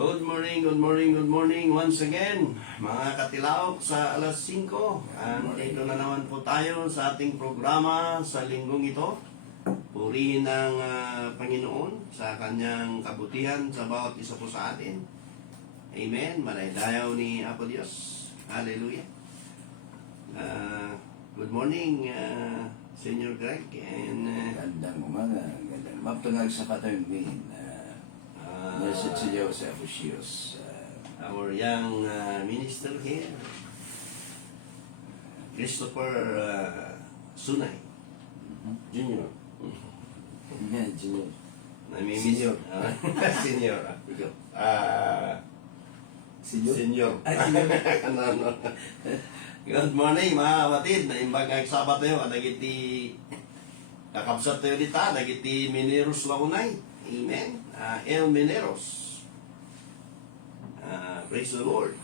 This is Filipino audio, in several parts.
Good morning, good morning, good morning once again, mga katilaok sa alas 5. Dito na naman po tayo sa ating programa sa linggong ito. Purihin ng Panginoon sa kanyang kabutihan sa bawat isa po sa atin. Amen. Manaydayaw ni Apo Diyos. Hallelujah. Good morning, Senior Greg. And Gandang umaga, gandang maptangag sa katawin. Message sa Diyos sa Apusios. our young minister here, Christopher Sunay Jr. Junior. Senior. Senior. Senior. Ano. Good morning mga kapatid. Naimbag ang sabat tayo. Nagiti kakabsat tayo dito. Nagiti Mineros Launay. Amen. El Mineros. Praise the Lord.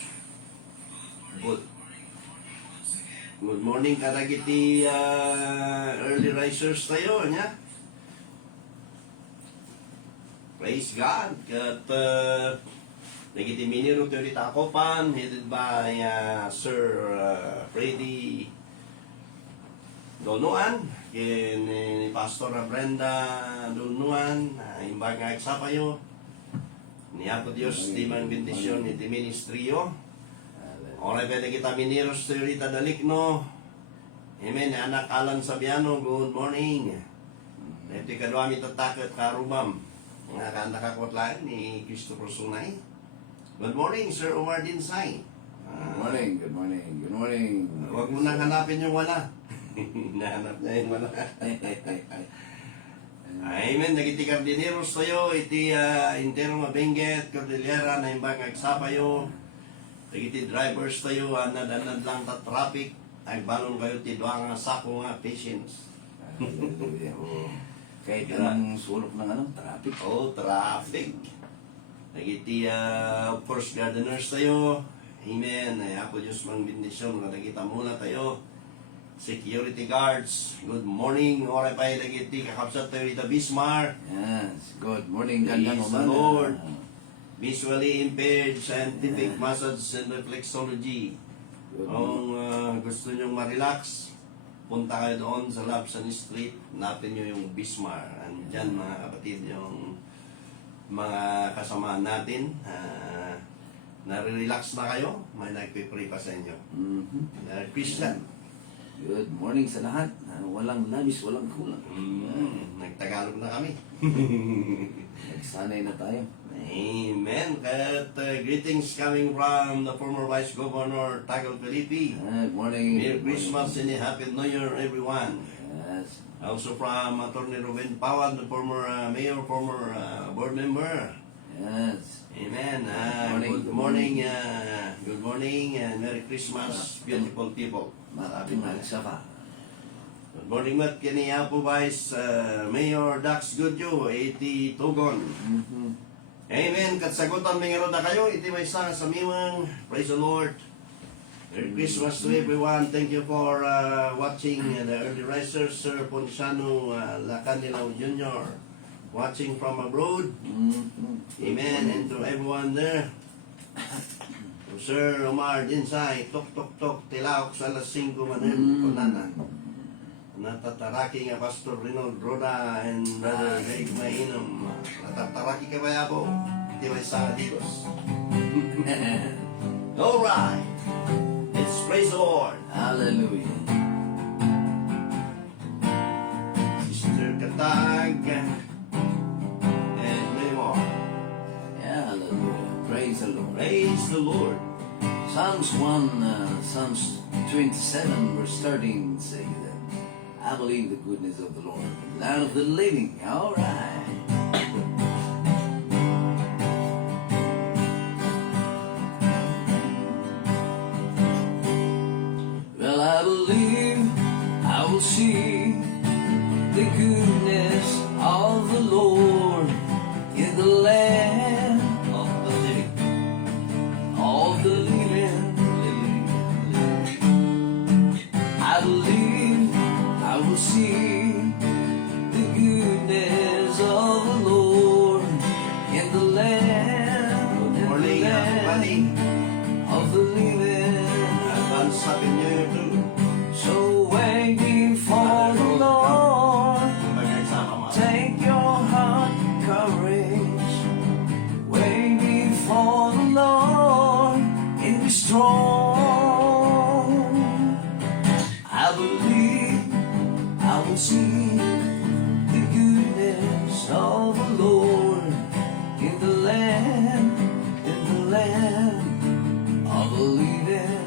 Good morning kadagiti early risers tayo. Nya? Praise God. Kat nagiti Minero tayo dito Akopan, headed by Sir Freddy Donuan, ni Pastor Brenda Donuan, imbag nga iksapayo, ni Apo Diyos, di man bendisyon, ni di ministeryo. Oray pwede kita Mineros tayo dito dalikno. Amen. Anak Alan Sabiano, good morning. Ito kadwa mi tatakot karubam. Nga nakakotlaan ni Christopher Sunay. Good morning, Sir Omar Dinsay. Good morning, good morning, good morning. Huwag mo nang hanapin yung wala. Nahanap na yung wala. Amen. Nagiti kardineros tayo. Iti intero mabenget, Cordillera, na imbang agsapayo. Nagiti drivers tayo. Anad-anad lang ta traffic. Agbalon kayo ti doang nga sako nga patience. Kahit anong sulok ng traffic. Oh, traffic. Nagiti, of course, gardeners tayo. Amen. Ay, Apo Diyos mang bendisyon. Nagita muna tayo. Security guards. Good morning. Oray pa yung nagiti. Kakapsat tayo dito. Bismarck. Yes, good morning, gandang Praise the umaga. Lord. Visually impaired, scientific massage and reflexology. Good Kung gusto nyong ma-relax, punta kayo doon sa Labsan Street. Napin nyo yung Bismarck. Andyan mga kapatid yung mga kasama natin. Nare-relax na kayo, may nagpipray pa sa inyo. Christian. Good morning sa lahat. Walang labis, walang kulang. Nagtagalog na kami. Nagsanay na tayo. Amen. At greetings coming from the former Vice Governor Tagal Felipe. Good morning. Merry Christmas and a Happy New Year, everyone. Yes. Also from Attorney Ruben Pawan, the former mayor, former board member. Yes. Amen. Good Good morning. morning. Good morning and Merry Christmas, beautiful people. Maraming saka. Good morning, Mat. Kiniya po Vice Mayor Dax Goodyo, 80 Tugon. Amen. Katsagutan may na kayo. Iti may isa sa miwang. Praise the Lord. Merry Christmas to everyone. Thank you for watching the early risers, Sir Ponciano Lacanilaw Jr. Watching from abroad. Amen. And to everyone there. To Sir Omar Dinsay, tok tok tok, tilaok sa alas 5 manin, kunana. Natataraki nga Pastor Reynold Roda and Brother Greg Mainom. Natataraki ka ba yapo? Iti may sa Digos. Alright. Let's praise the Lord. Hallelujah. Sister Katag and many more. Yeah, hallelujah. Praise the Lord. Praise the Lord. Psalms 1, Psalms 27, we're starting to say that I believe the goodness of the Lord, the land of the living. All right. Well, I believe I will see the goodness of the Lord in the land of the living. Of the living. I believe I will see the goodness of the Lord in the land the goodness of the Lord in the land of the living.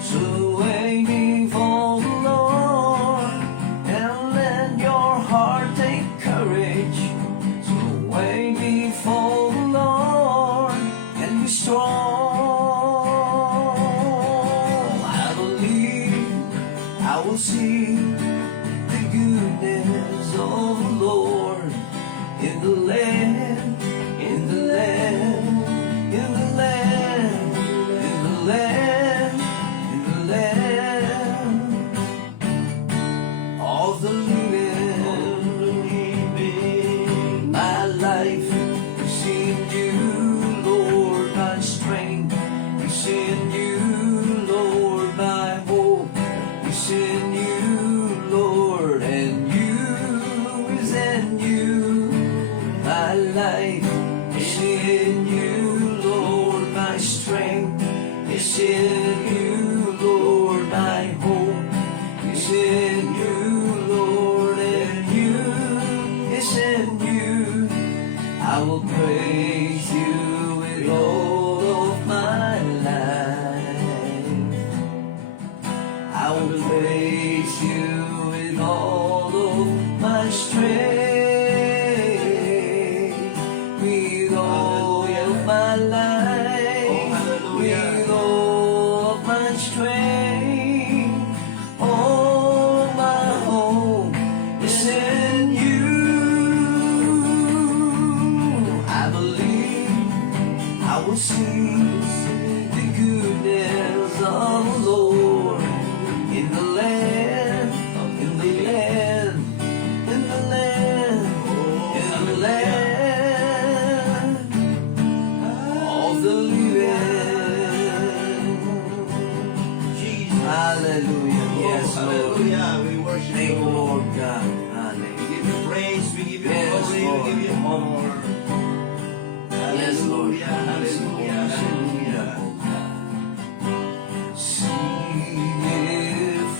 So waiting for the Lord, and let your heart take courage. So waiting for the Lord, and be strong. I believe I will see the goodness of the Lord in the land, in the land, in the land, in the land, in the land of the living. My life is in you, Lord, my strength is in you, Lord, my hope is in you, Lord, and you is in you. My life is in you, Lord, my strength is in you, Lord, my hope is in you, Lord, and you is in you. I will praise you with all of my life. I will praise you with all of my strength, with all of my life, with all of my strength. All my hope is in you. I believe I will see the goodness of the Lord in the land, in the land, in the land, in the land of the living. Hallelujah. Yes, Lord. Hallelujah. We worship Thank you, you, Lord. Lord God. We Hallelujah. give you praise, we give you Yes, glory, Lord. we give you honor. Yes, Lord. Hallelujah, hallelujah, hallelujah. Seek ye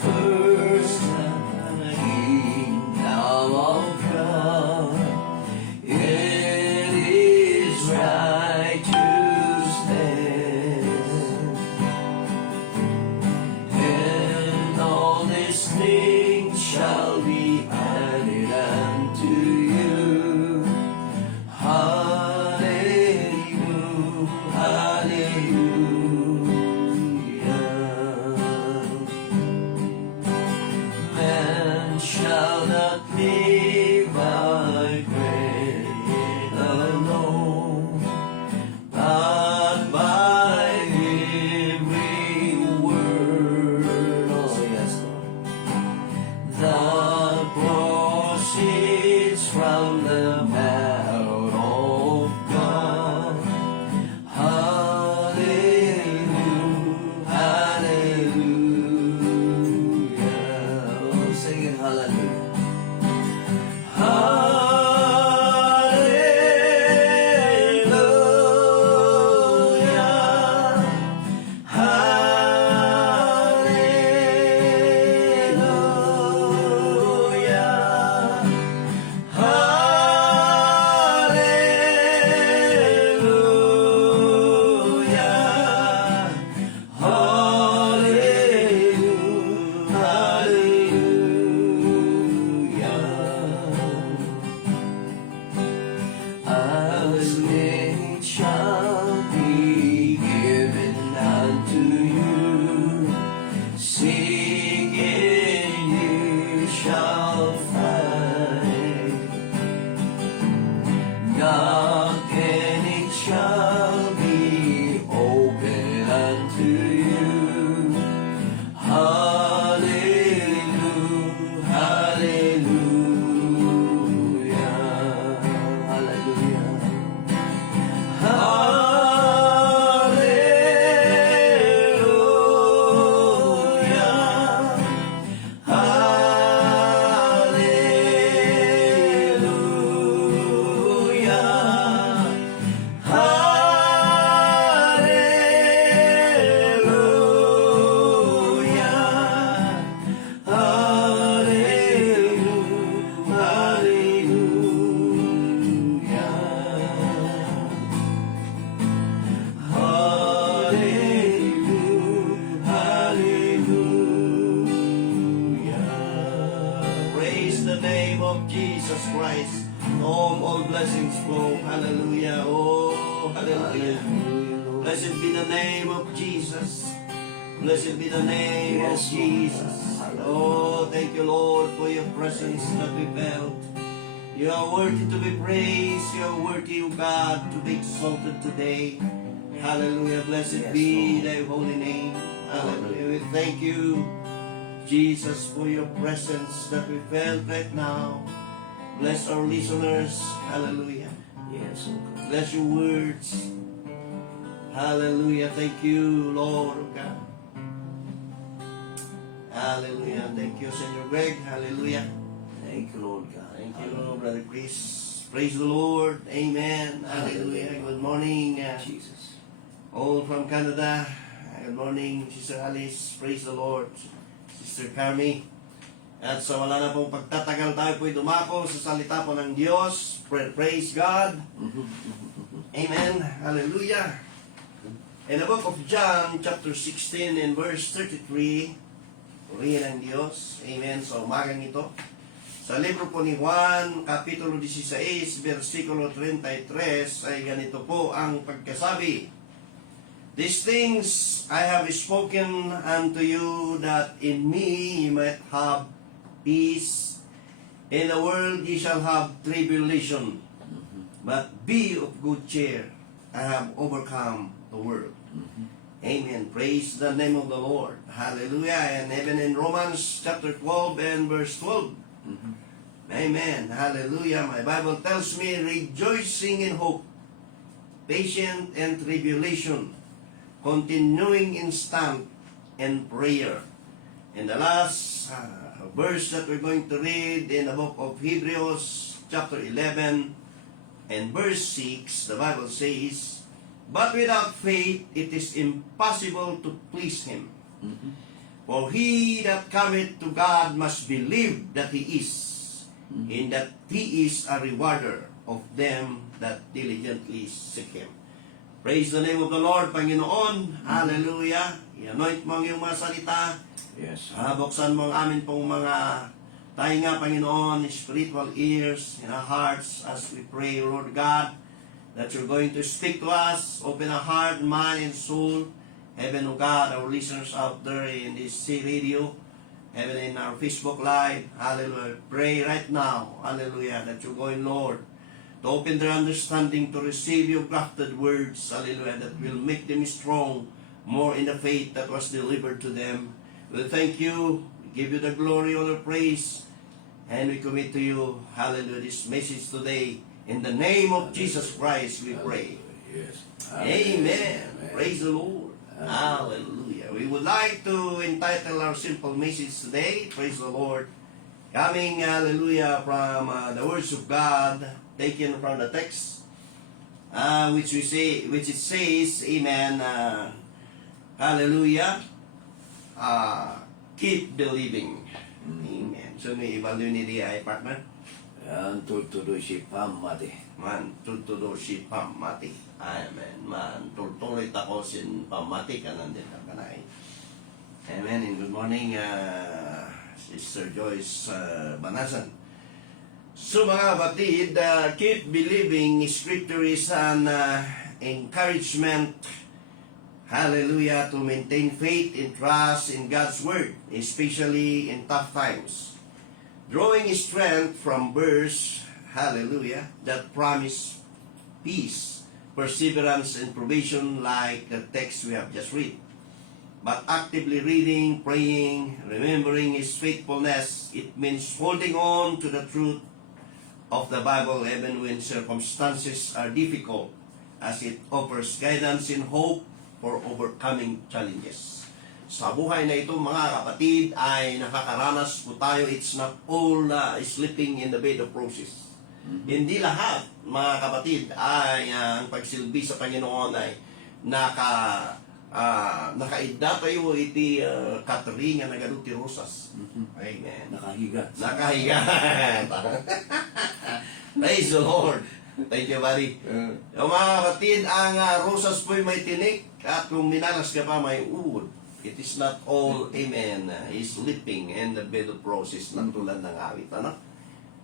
first the kingdom of God and His righteousness, and all these things shall be added unto you. Hallelujah, hallelujah. Man shall not live by bread alone, but by every word, oh yes, Lord, that proceeds from the mouth of God. Hallelujah, hallelujah. Oh, sing it, hallelujah. Hallelujah. Hallelujah. Hallelujah. Hallelujah. the name of Jesus Christ. All blessings flow. Hallelujah. Oh, hallelujah. Blessed be the name of Jesus. Blessed be the name of Yes, Lord. Jesus. Oh, thank you, Lord, for your presence that we felt. You are worthy to be praised. You are worthy, O God, to be exalted today. Hallelujah. Blessed Yes, be Lord. thy holy name. Hallelujah. We thank you, Jesus, for your presence that we felt right now. Bless our listeners. Hallelujah. Yes, oh God. Bless your words. Hallelujah. Thank you, Lord of God. Hallelujah. Thank you, Senor Greg. Hallelujah. Thank you, Lord God. Thank you, Brother Chris. Praise the Lord. Amen. Hallelujah. Good morning, Jesus. all from Canada. Good morning, Sister Alice. Praise the Lord. Sister Carmi. At sa wala na pong pagtatagal, tayo po'y dumako sa salita po ng Diyos. Praise God. Amen. Hallelujah. In the book of John, chapter 16 and verse 33, purihin ang Diyos. Amen. Sa umagang ito. Sa libro po ni Juan, kapitulo 16, versikulo 33, ay ganito po ang pagkasabi. These things I have spoken unto you, that in me ye might have peace. In the world ye shall have tribulation. But be of good cheer. I have overcome the world. Amen. Praise the name of the Lord. Hallelujah. And even in Romans chapter 12 and verse 12. Amen. Hallelujah. My Bible tells me, rejoicing in hope, patient in tribulation, continuing in stand and prayer. And the last verse that we're going to read in the book of Hebrews chapter 11 and verse 6, the Bible says, but without faith it is impossible to please Him. For he that cometh to God must believe that He is, and that He is a rewarder of them that diligently seek Him. Praise the name of the Lord, Panginoon. Hallelujah. I-anoint mo ang iyong mga salita. Yes. Buksan mo ang amin pong mga tainga, Panginoon, spiritual ears in our hearts as we pray, Lord God, that you're going to speak to us. Open our heart, mind, and soul. Heaven, O God, our listeners out there in this radio, heaven, in our Facebook Live. Hallelujah. Pray right now, hallelujah, that you're going, Lord, to open their understanding to receive your grafted words, hallelujah, that will make them strong, more in the faith that was delivered to them. We thank you, we give you the glory, honor, praise, and we commit to you, hallelujah, this message today. In the name of Jesus Christ, we pray. Yes. Amen. Praise the Lord. Hallelujah. We would like to entitle our simple message today, praise the Lord, coming, hallelujah, from the words of God, taken from the text, which it says, amen, hallelujah, keep believing. Amen. So may evaluate ni ay partner. Yan, tuloy si Pamati. Man, tutulo si pamati. Amen. Man, tutuloy tako sin pamati ka nandito ang kanay. Amen. And good morning, Sister Joyce Banasan. So mga kapatid, keep believing. Scripture is an encouragement, hallelujah, to maintain faith and trust in God's Word, especially in tough times. Drawing strength from verse, hallelujah, that promise peace, perseverance, and provision like the text we have just read. But actively reading, praying, remembering His faithfulness, it means holding on to the truth of the Bible even when circumstances are difficult, as it offers guidance and hope for overcoming challenges. Sa buhay na ito, mga kapatid, ay nakakaranas po tayo. It's not all sleeping in the bed of roses. Hindi lahat, mga kapatid, ay ang pagsilbi sa Panginoon ay nakaida tayo iti Catherine nga nagaluti rosas. Amen. Nakahiga. Nakahiga. Praise the Lord. Thank you, buddy. Yung mga kapatid, ang rosas po'y may tinik at kung minalas ka pa may uod. It is not all, amen, is sleeping in the bed of roses na tulad ng awit, ano?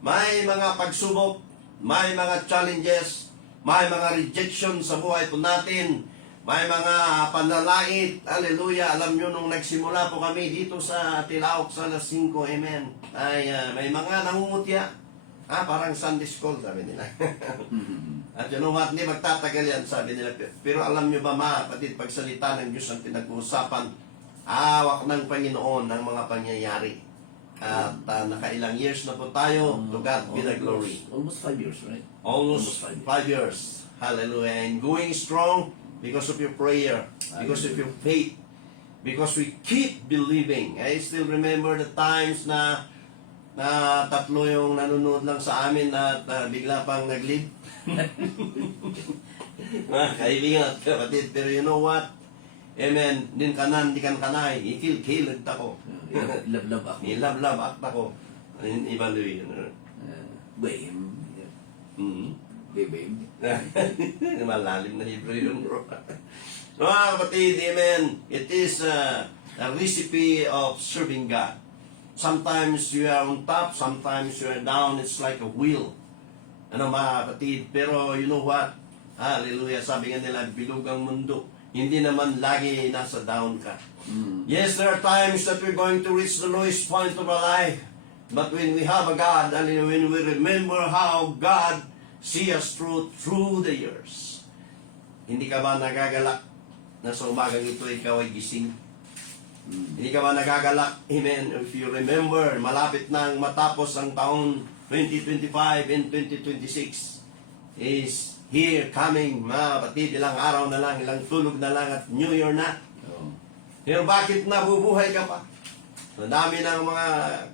may mga pagsubok, may mga challenges, may mga rejection sa buhay po natin, may mga panlalait, hallelujah. Alam nyo, nung nagsimula po kami dito sa Tilaok sa alas 5, amen, ay may mga nangungutya. Parang Sunday school, sabi nila. At you know what, hindi magtatagal yan, sabi nila. Pero alam nyo ba, mga kapatid, pagsalita ng Diyos ang pinag-uusapan, hawak ng Panginoon ng mga pangyayari. At nakailang years na po tayo, to God be the glory. Almost 5 years, right? Almost 5 years. Hallelujah. And going strong because of your prayer, because of your faith, because we keep believing. I still remember the times na tatlo yung nanonood lang sa amin at bigla pang nag-leave. Mga kaibigan at kapatid, pero you know what? Amen. Din kanan, di kan kanay. Ikil-kilid ako. Love ako. Ilab-lab at ako. Ibaluy. Baim. Baim. Malalim na Hebrew yun, bro. Mga kapatid, amen. It is a recipe of serving God. Sometimes you are on top, sometimes you are down. It's like a wheel. Ano mga kapatid? Pero you know what? Hallelujah. Sabi nga nila, bilog ang mundo. Hindi naman lagi nasa down ka. Yes, there are times that we're going to reach the lowest point of our life. But when we have a God, and when we remember how God see us through the years, hindi ka ba nagagalak na sa umagang ito ikaw ay gising? Hindi ka ba nagagalak? Amen. If you remember, malapit nang matapos ang taon 2025 and 2026 is here coming, mga kapatid, ilang araw na lang, ilang tulog na lang at New Year na. Pero bakit nabubuhay ka pa? Ang dami ng mga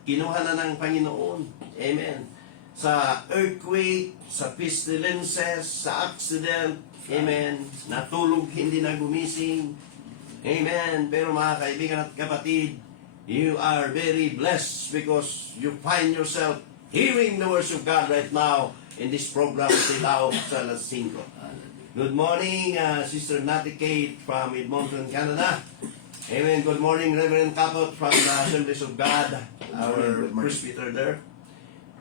kinuha na ng Panginoon. Amen. Sa earthquake, sa pestilences, sa accident. Amen. Natulog, hindi na gumising. Amen. Pero mga kaibigan at kapatid, you are very blessed because you find yourself hearing the words of God right now in this program, Tilaok sa alas 5. Good morning, Sister Natty Kate from Edmonton, Canada. Amen. Good morning, Reverend Capot from the Assemblies of God, our presbyter there.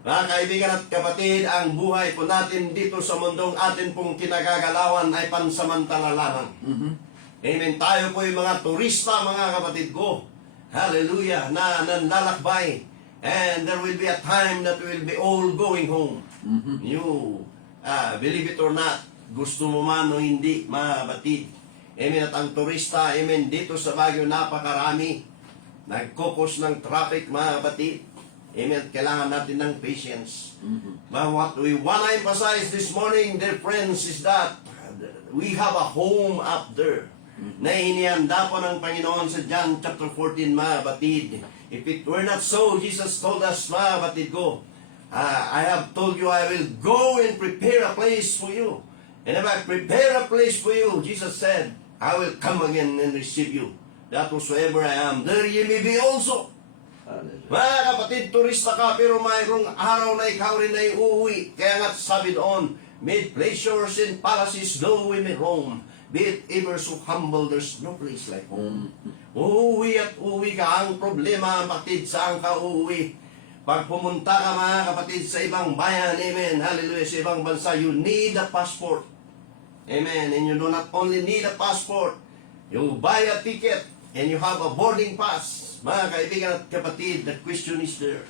Mga kaibigan at kapatid, ang buhay po natin dito sa mundong atin pong kinagagalawan ay pansamantala lamang. Amen. Tayo po yung mga turista, mga kapatid ko. Hallelujah. Na nanlalakbay. And there will be a time that we will be all going home. You, believe it or not, gusto mo man o hindi, mga kapatid. Amen. At ang turista, amen, dito sa Baguio, napakarami. Nagkokos ng traffic, mga kapatid. Amen. Kailangan natin ng patience. But what we want to emphasize this morning, dear friends, is that we have a home up there. Na inihanda po ng Panginoon sa John chapter 14, mga kapatid. If it were not so, Jesus told us, mga kapatid ko, I have told you I will go and prepare a place for you. And if I prepare a place for you, Jesus said, I will come again and receive you. That whatsoever I am, there ye may be also. Mga kapatid, turista ka, pero mayroong araw na ikaw rin ay uuwi. Kaya nga sabi doon, mid pleasures and palaces, though we may roam. Be it ever so humble, there's no place like home. Uuwi at uuwi ka. Ang problema, kapatid, saan ka uuwi? Pag pumunta ka, mga kapatid, sa ibang bayan, amen, hallelujah, sa ibang bansa, you need a passport. Amen. And you do not only need a passport, you buy a ticket, and you have a boarding pass. Mga kaibigan at kapatid, the question is there.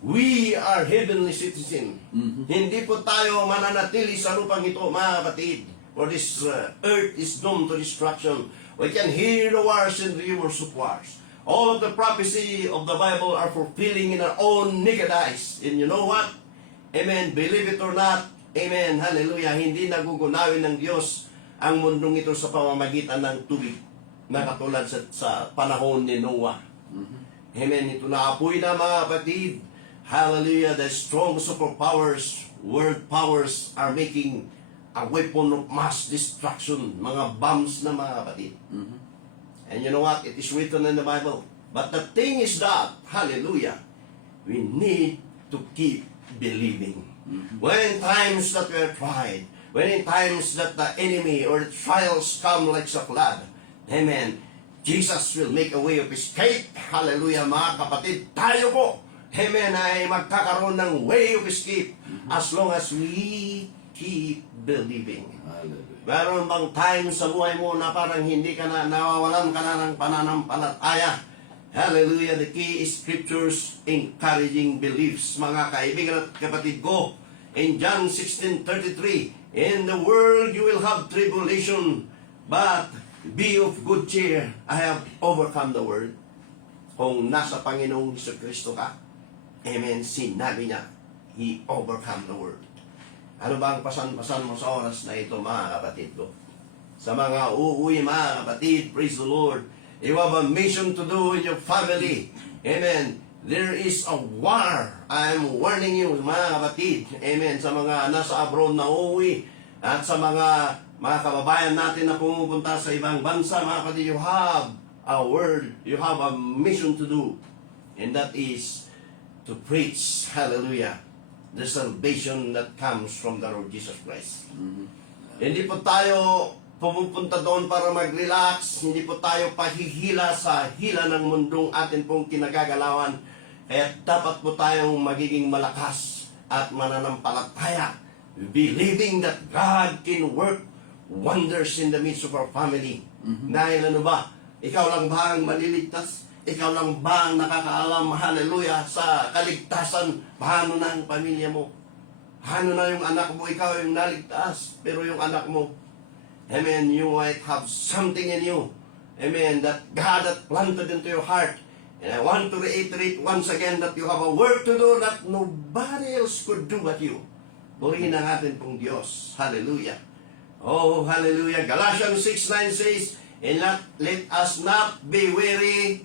We are heavenly citizens. Hindi po tayo mananatili sa lupang ito, mga kapatid. For this earth is doomed to destruction. We can hear the wars and rumors of wars. All of the prophecy of the Bible are fulfilling in our own naked eyes. And you know what? Amen. Believe it or not, amen, hallelujah, hindi nagugunawin ng Diyos ang mundong ito sa pamamagitan ng tubig na katulad sa panahon ni Noah. Amen. Ito na apoy na, mga kapatid. Hallelujah. The strong superpowers, world powers are making a weapon of mass destruction, mga bombs na, mga kapatid. And you know what? It is written in the Bible. But the thing is that, hallelujah, we need to keep believing. When in times that we are tried, when in times that the enemy or the trials come like a flood, amen, Jesus will make a way of escape. Hallelujah, mga kapatid. Tayo po amen, ay magkakaroon ng way of escape as long as we keep believing. Hallelujah. Meron bang time sa buhay mo na parang hindi ka na, nawawalan ka na ng pananampalataya? Hallelujah. The key is scriptures encouraging beliefs. Mga kaibigan at kapatid ko, in John 16:33, in the world you will have tribulation, but be of good cheer. I have overcome the world. Kung nasa Panginoong Jesucristo ka, amen, sinabi niya, He overcome the world. Ano ba ang pasan-pasan mo sa oras na ito, mga kapatid ko? Sa mga uuwi, mga kapatid, praise the Lord. You have a mission to do in your family. Amen. There is a war. I'm warning you, mga kapatid. Amen. Sa mga nasa abroad na uuwi at sa mga kababayan natin na pumupunta sa ibang bansa, mga kapatid, you have a word, you have a mission to do. And that is to preach, hallelujah, the salvation that comes from the Lord Jesus Christ. Hindi po tayo pumupunta doon para mag-relax, hindi po tayo pahihila sa hila ng mundong atin pong kinagagalawan. Kaya dapat po tayong magiging malakas at mananampalataya, believing that God can work wonders in the midst of our family. Dahil ano ba, ikaw lang ba ang maliligtas? Ikaw lang ba ang nakakaalam, hallelujah, sa kaligtasan? Paano na ang pamilya mo? Paano na yung anak mo? Ikaw yung naligtas, pero yung anak mo, amen, you might have something in you, amen, that God had planted into your heart. And I want to reiterate once again that you have a work to do that nobody else could do but you. Purihin ang atin pong Diyos. Hallelujah. Oh, hallelujah. Galatians 6:9 says, and let us not be weary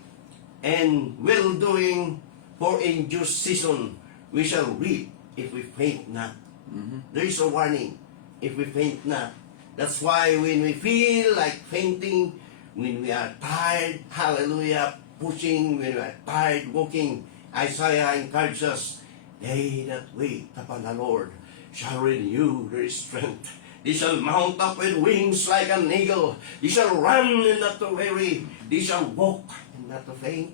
and well-doing, for in due season we shall reap if we faint not. There is a warning, if we faint not. That's why when we feel like fainting, when we are tired, hallelujah, pushing, when we are tired walking, Isaiah encourages us, they that wait upon the Lord shall renew their strength. They shall mount up with wings like an eagle. They shall run and not to weary. They shall walk and not to faint.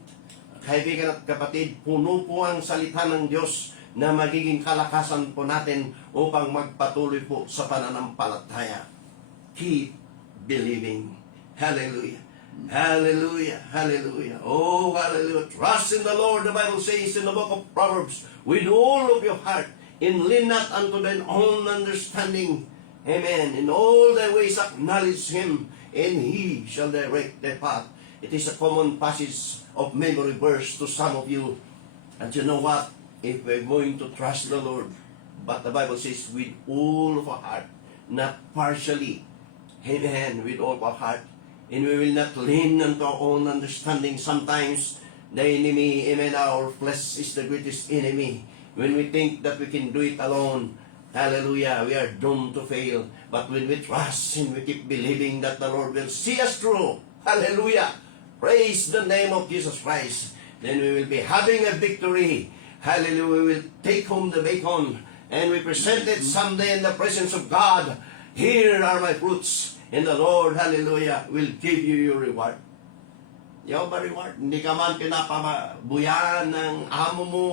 Kaibigan at kapatid, puno po ang salita ng Diyos na magiging kalakasan po natin upang magpatuloy po sa pananampalataya. Keep believing. Hallelujah. Hallelujah. Hallelujah. Oh, hallelujah. Trust in the Lord, the Bible says in the book of Proverbs, with all of your heart, and lean not unto thine own understanding. Amen. In all thy ways acknowledge Him, and He shall direct thy path. It is a common passage of memory verse to some of you. And you know what? If we're going to trust the Lord, but the Bible says with all of our heart, not partially. Amen. With all of our heart. And we will not lean unto our own understanding. Sometimes the enemy, amen, our flesh is the greatest enemy. When we think that we can do it alone, hallelujah, we are doomed to fail. But when we trust and we keep believing that the Lord will see us through, hallelujah, praise the name of Jesus Christ, then we will be having a victory. Hallelujah, we will take home the bacon and we present it someday in the presence of God. Here are my fruits, and the Lord, hallelujah, will give you your reward. Yung ba reward? Hindi ka man pinapabuyan ng amo mo,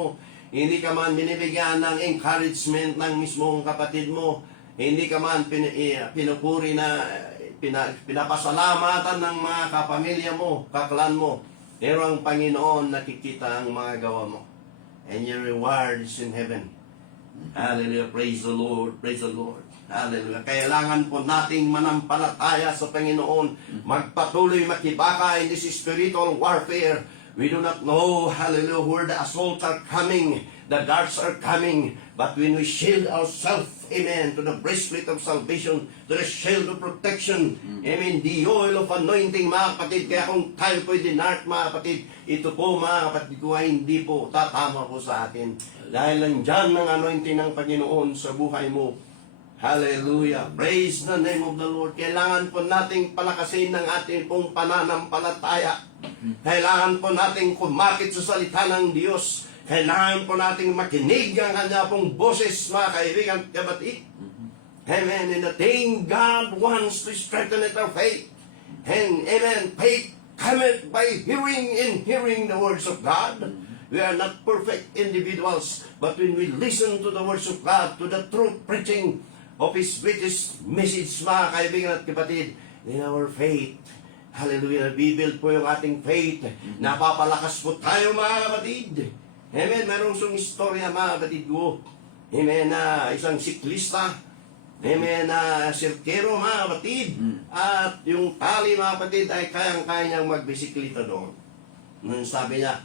hindi ka man binibigyan ng encouragement ng mismong kapatid mo, hindi ka man pinupuri na pinapasalamatan ng mga kapamilya mo, kaklan mo. Pero ang Panginoon nakikita ang mga gawa mo. And your reward is in heaven. Hallelujah. Praise the Lord. Praise the Lord. Hallelujah. Kailangan po nating manampalataya sa Panginoon. Magpatuloy makibaka in this spiritual warfare. We do not know, hallelujah, where the assaults are coming, the darts are coming. But when we shield ourselves, amen, to the breastplate of salvation, to the shield of protection, amen, the oil of anointing, mga kapatid. Kaya kung tayo po'y dinart, mga kapatid, ito po, mga kapatid ko, ay hindi po tatama po sa atin. Dahil nandyan ang anointing ng Panginoon sa buhay mo. Hallelujah. Praise the name of the Lord. Kailangan po nating palakasin ng ating pong pananampalataya. Kailangan po nating kumapit sa salita ng Diyos. Kailangan po nating makinig ang kanya pong boses, mga kaibigan at kapatid. Amen. And the thing God wants to strengthen our faith. And amen. Faith cometh by hearing, and hearing the words of God. We are not perfect individuals, but when we listen to the words of God, to the truth preaching of His greatest message, mga kaibigan at kapatid, in our faith, hallelujah, bibuild po yung ating faith. Napapalakas po tayo, mga kapatid. Amen. Merong song istorya, mga kapatid ko. Amen. Na isang siklista. Amen. Na sirkero, mga kapatid. At yung tali, mga kapatid, ay kayang-kaya niyang magbisiklita doon. Nung sabi niya,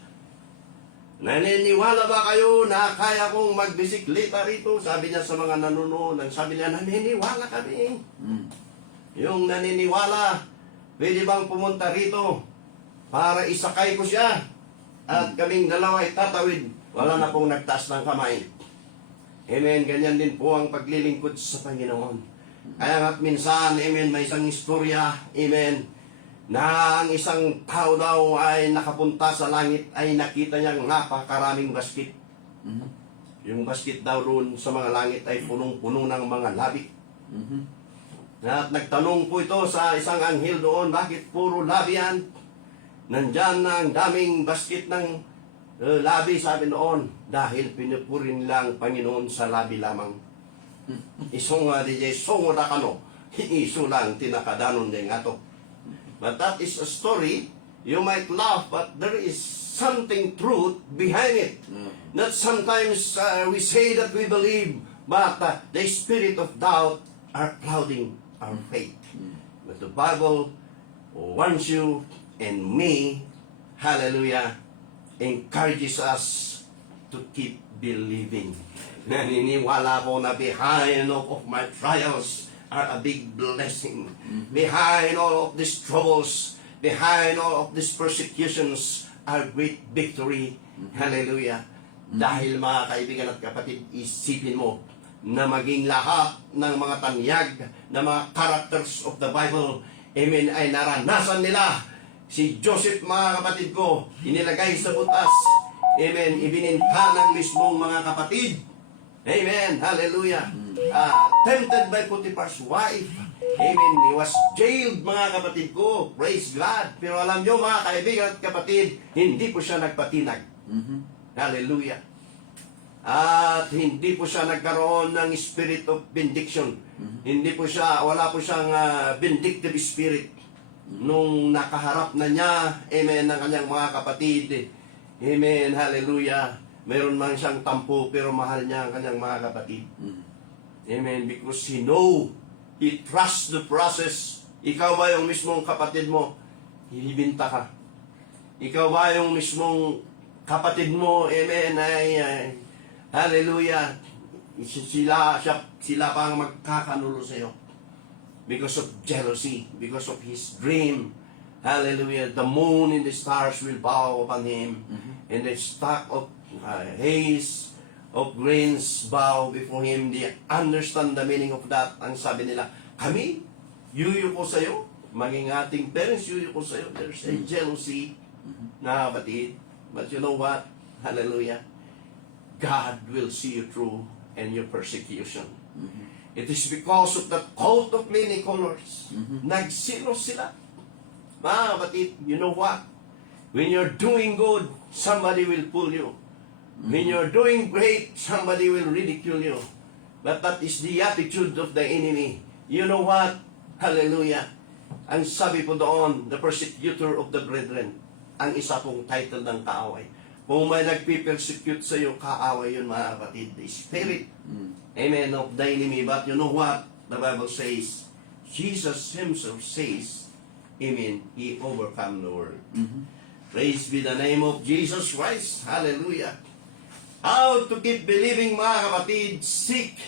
naniniwala ba kayo na kaya kong magbisiklita rito? Sabi niya sa mga nanonood. Sabi niya, naniniwala kami. Yung naniniwala, pwede bang pumunta rito para isakay ko siya? At kaming dalawa ay tatawid. Wala na pong nagtaas ng kamay. Amen. Ganyan din po ang paglilingkod sa Panginoon. Kaya nga't minsan, amen, may isang istorya, amen, na ang isang tao daw ay nakapunta sa langit ay nakita niyang napakaraming basket. Yung basket daw roon sa mga langit ay punong-puno ng mga labi. At nagtanong po ito sa isang anghel doon, bakit puro labi yan? Nandyan na ang daming basket ng labi, sabi noon, dahil pinupuri nila ang Panginoon sa labi lamang. Isong DJ, songo na kano, iso lang tinakadanon din nga to. But that is a story, you might laugh, but there is something truth behind it. That sometimes we say that we believe, but the spirit of doubt are clouding our faith. But the Bible wants you and me, hallelujah, encourages us to keep believing. Naniniwala ko na behind all of my trials are a big blessing. Behind all of these troubles, behind all of these persecutions are great victory. Hallelujah. Dahil mga kaibigan at kapatid, isipin mo na maging lahat ng mga tanyag, na mga characters of the Bible, amen, ay naranasan nila. Si Joseph, mga kapatid ko, inilagay sa butas. Amen. Ibininta ng mismong mga kapatid. Amen. Hallelujah. Tempted by Potiphar's wife. Amen. He was jailed, mga kapatid ko. Praise God. Pero alam nyo, mga kaibigan at kapatid, hindi po siya nagpatinag. Hallelujah. At hindi po siya nagkaroon ng spirit of benediction. Hindi po siya, wala po siyang vindictive spirit. Nung nakaharap na niya, amen, ng kanyang mga kapatid, amen, hallelujah, meron man siyang tampo, pero mahal niya ang kanyang mga kapatid. Amen, because he trusts the process. Ikaw ba yung mismong kapatid mo, hihibinta ka? Ikaw ba yung mismong kapatid mo, amen, ay hallelujah, sila pa ang magkakanulo sa iyo? Because of jealousy, because of his dream. Hallelujah. The moon and the stars will bow upon him. And the stock of haze, of grains bow before him. They understand the meaning of that. Ang sabi nila, kami, yuyo ko sa'yo. Maging ating parents, yuyo ko sa'yo. There's a jealousy na kapatid. But you know what? Hallelujah. God will see you through and your persecution. It is because of that coat of many colors. Nagsilos sila. Mga kapatid, you know what? When you're doing good, somebody will pull you. When you're doing great, somebody will ridicule you. But that is the attitude of the enemy. You know what? Hallelujah. Ang sabi po doon, the persecutor of the brethren. Ang isa pong title ng kaaway. Kung may nagpipersecute sa iyo, kaaway yun, mga kapatid. The spirit. Amen, of the enemy. But you know what? The Bible says, Jesus himself says, amen, he overcome the world. Praise be the name of Jesus Christ. Hallelujah. How to keep believing, mga kapatid? Seek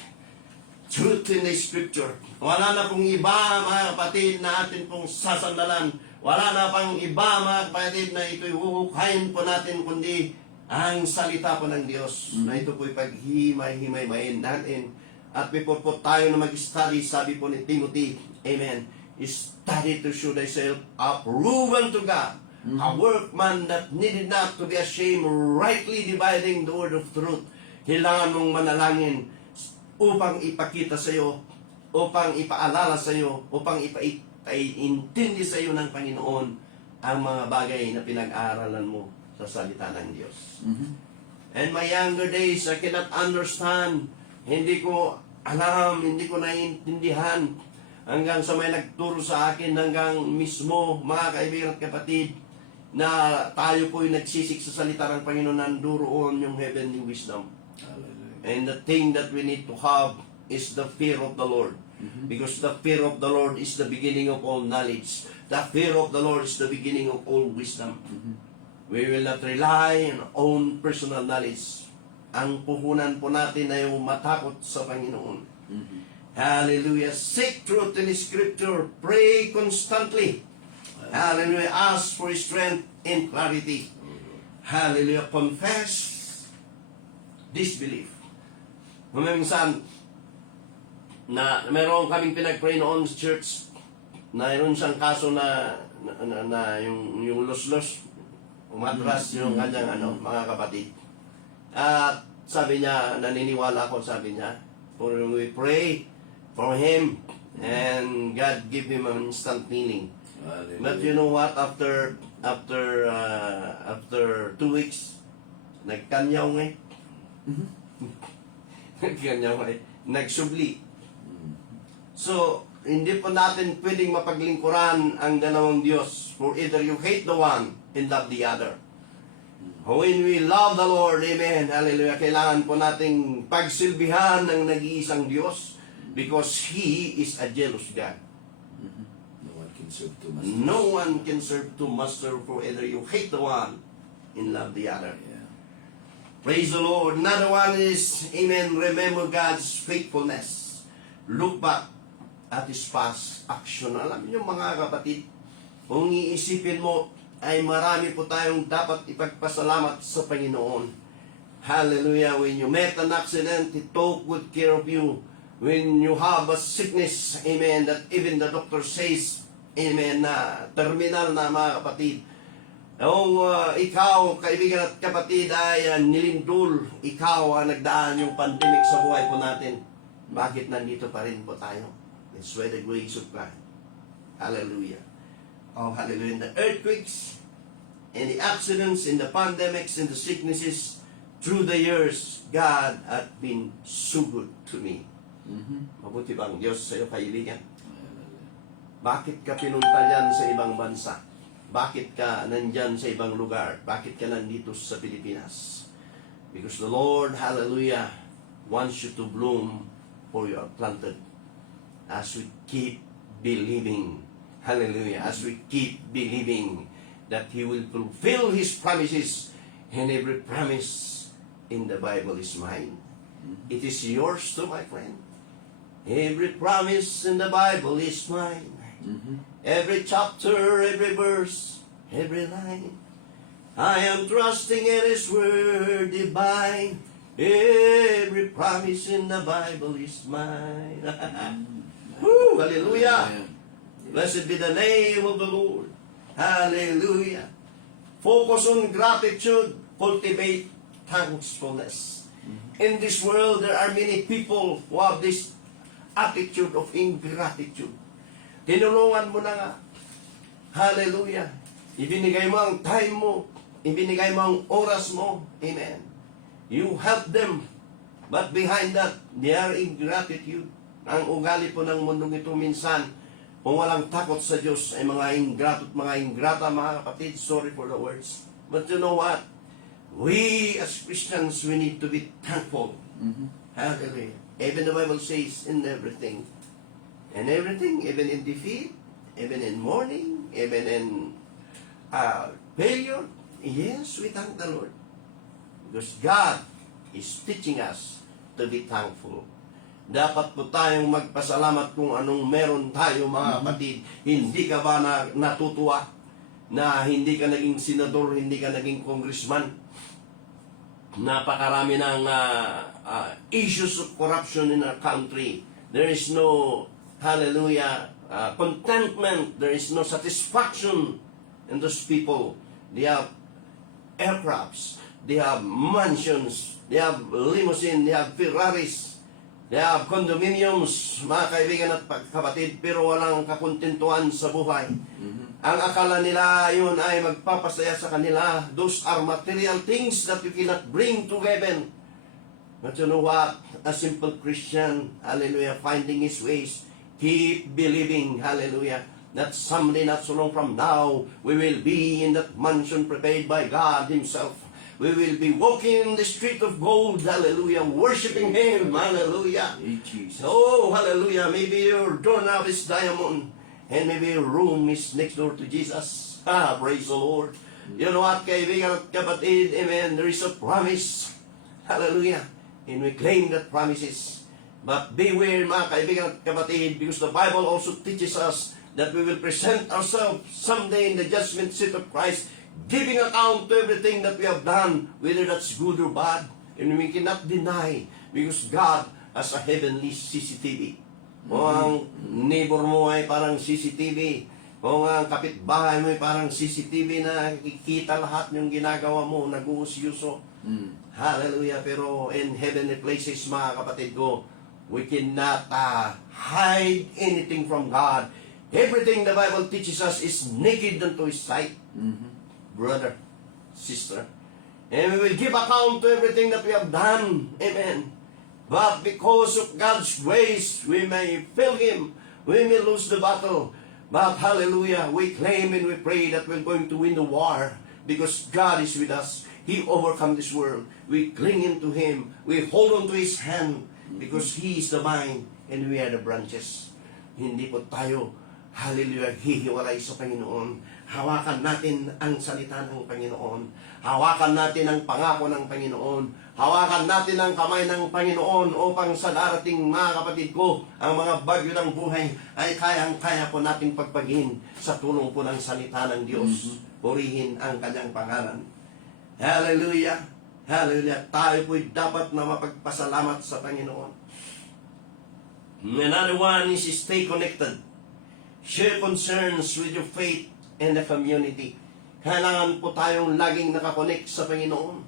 truth in the Scripture. Wala na pong iba, mga kapatid, na atin pong sasandalan. Wala na pang iba, mga kapatid, na ito'y huhukayin po natin, kundi ang salita po ng Diyos, na ito po'y paghimay-himay-mayin natin. At before po tayo na mag-study, sabi po ni Timothy, amen, study to show thyself approved unto God, a workman that needed not to be ashamed, rightly dividing the word of truth. Kailangan mong manalangin upang ipakita sa iyo, upang ipaalala sa iyo, upang ipaintindi sa iyo ng Panginoon ang mga bagay na pinag-aaralan mo. sa salita ng Diyos. Mhm. And my younger days, I cannot understand. Hindi ko alam, hindi ko naiintindihan. Hanggang sa may nagturo sa akin, hanggang mismo, mga kaibigan at kapatid, na tayo po'y nagsisik sa salita ng Panginoon, nanduroon yung heavenly wisdom. Hallelujah. And the thing that we need to have is the fear of the Lord. Because the fear of the Lord is the beginning of all knowledge. The fear of the Lord is the beginning of all wisdom. We will not rely on our own personal knowledge. Ang puhunan po natin ay yung matakot sa Panginoon. Hallelujah. Seek truth in His Scripture. Pray constantly. Hallelujah. Ask for His strength and clarity. Hallelujah. Confess disbelief. Minsan, na meron kaming pinag-pray noon sa church, na mayroon siyang kaso na yung los-los, umatras yung kanyang mga kapatid. At sabi niya, naniniwala ako, sabi niya, for we pray for him and God give him an instant healing. Hallelujah. But you know what? After 2 weeks, nagkanyaw nga eh. Nagkanyaw nga eh. Nagsubli. So, hindi po natin pwedeng mapaglingkuran ang dalawang Diyos. For either you hate the one and love the other. When we love the Lord, amen, hallelujah, kailangan po nating pagsilbihan ng nag-iisang Diyos because He is a jealous God. No one can serve two masters. No one can serve two masters, for either you hate the one and love the other. Yeah. Praise the Lord. Another one is, amen, remember God's faithfulness. Look back at His past action. Alam niyo mga kapatid, kung iisipin mo, ay marami po tayong dapat ipagpasalamat sa Panginoon. Hallelujah. When you met an accident, He took good care of you. When you have a sickness, amen, that even the doctor says, amen, na terminal na mga kapatid. Kung ikaw, kaibigan at kapatid, ay nilindol, ikaw ang nagdaan yung pandemic sa buhay po natin. Bakit nandito pa rin po tayo? It's by the grace of God. Hallelujah. Oh, hallelujah. In the earthquakes, and the accidents, in the pandemics, and the sicknesses, through the years, God had been so good to me. Mabuti ba ang Diyos sa iyo, kaibigan? Bakit ka pinunta yan sa ibang bansa? Bakit ka nandyan sa ibang lugar? Bakit ka nandito sa Pilipinas? Because the Lord, hallelujah, wants you to bloom for you are planted. As we keep believing, hallelujah, as we keep believing that He will fulfill His promises, and every promise in the Bible is mine. It is yours too, my friend. Every promise in the Bible is mine. Every chapter, every verse, every line. I am trusting in His word divine. Every promise in the Bible is mine. Woo, hallelujah. Blessed be the name of the Lord. Hallelujah. Focus on gratitude. Cultivate thankfulness. In this world, there are many people who have this attitude of ingratitude. Tinulungan mo na nga. Hallelujah. Ibinigay mo ang time mo. Ibinigay mo ang oras mo. Amen. You help them. But behind that, they are ingratitude. Ang ugali po ng mundong ito minsan, kung walang takot sa Diyos, ay mga ingrato at mga ingrata, mga kapatid. Sorry for the words. But you know what? We as Christians, we need to be thankful. Hallelujah. Even the Bible says, in everything. And everything, even in defeat, even in mourning, even in failure. Yes, we thank the Lord. Because God is teaching us to be thankful. Dapat po tayong magpasalamat kung anong meron tayo, mga kapatid. Hindi ka ba natutuwa na hindi ka naging senador, hindi ka naging congressman? Napakarami ng issues of corruption in our country. There is no, hallelujah, contentment. There is no satisfaction in those people. They have aircrafts. They have mansions. They have limousine. They have Ferraris. They have condominiums, mga kaibigan at kapatid, pero walang kakontentuhan sa buhay. Ang akala nila yun ay magpapasaya sa kanila. Those are material things that you cannot bring to heaven. But you know what? A simple Christian, hallelujah, finding his ways, keep believing, hallelujah, that someday not so long from now, we will be in that mansion prepared by God Himself. We will be walking in the street of gold, hallelujah, worshiping Him, hallelujah. Hey, Jesus. Oh, hallelujah. Maybe your doorknob is diamond, and maybe your room is next door to Jesus. Ah, praise the Lord. You know what, kaibigan at kapatid, amen, there is a promise. Hallelujah. And we claim that promises. But beware, mga kaibigan at kapatid, because the Bible also teaches us that we will present ourselves someday in the judgment seat of Christ, giving account to everything that we have done, whether that's good or bad. And we cannot deny, because God has a heavenly CCTV. Kung ang neighbor mo ay parang CCTV, kung ang kapitbahay mo ay parang CCTV na nakikita lahat yung ginagawa mo, nag-uusyoso. Hallelujah. Pero in heavenly places, mga kapatid ko, we cannot hide anything from God. Everything the Bible teaches us is naked unto His sight. Brother, sister. And we will give account to everything that we have done. Amen. But because of God's grace, we may fail Him. We may lose the battle. But hallelujah, we claim and we pray that we're going to win the war because God is with us. He overcome this world. We cling into Him. We hold on to His hand because He is the vine and we are the branches. Hindi po tayo, hallelujah, hihiwalay sa Panginoon. Hawakan natin ang salita ng Panginoon. Hawakan natin ang pangako ng Panginoon. Hawakan natin ang kamay ng Panginoon upang sa darating, mga kapatid ko, ang mga bagyo ng buhay ay kayang-kaya po nating pagpagin sa tulong po ng salita ng Diyos. Purihin ang Kanyang pangalan. Hallelujah! Hallelujah! Tayo po'y dapat na mapagpasalamat sa Panginoon. Another one is stay connected. Share concerns with your faith and the community. Kailangan po tayong laging nakakonect sa Panginoon.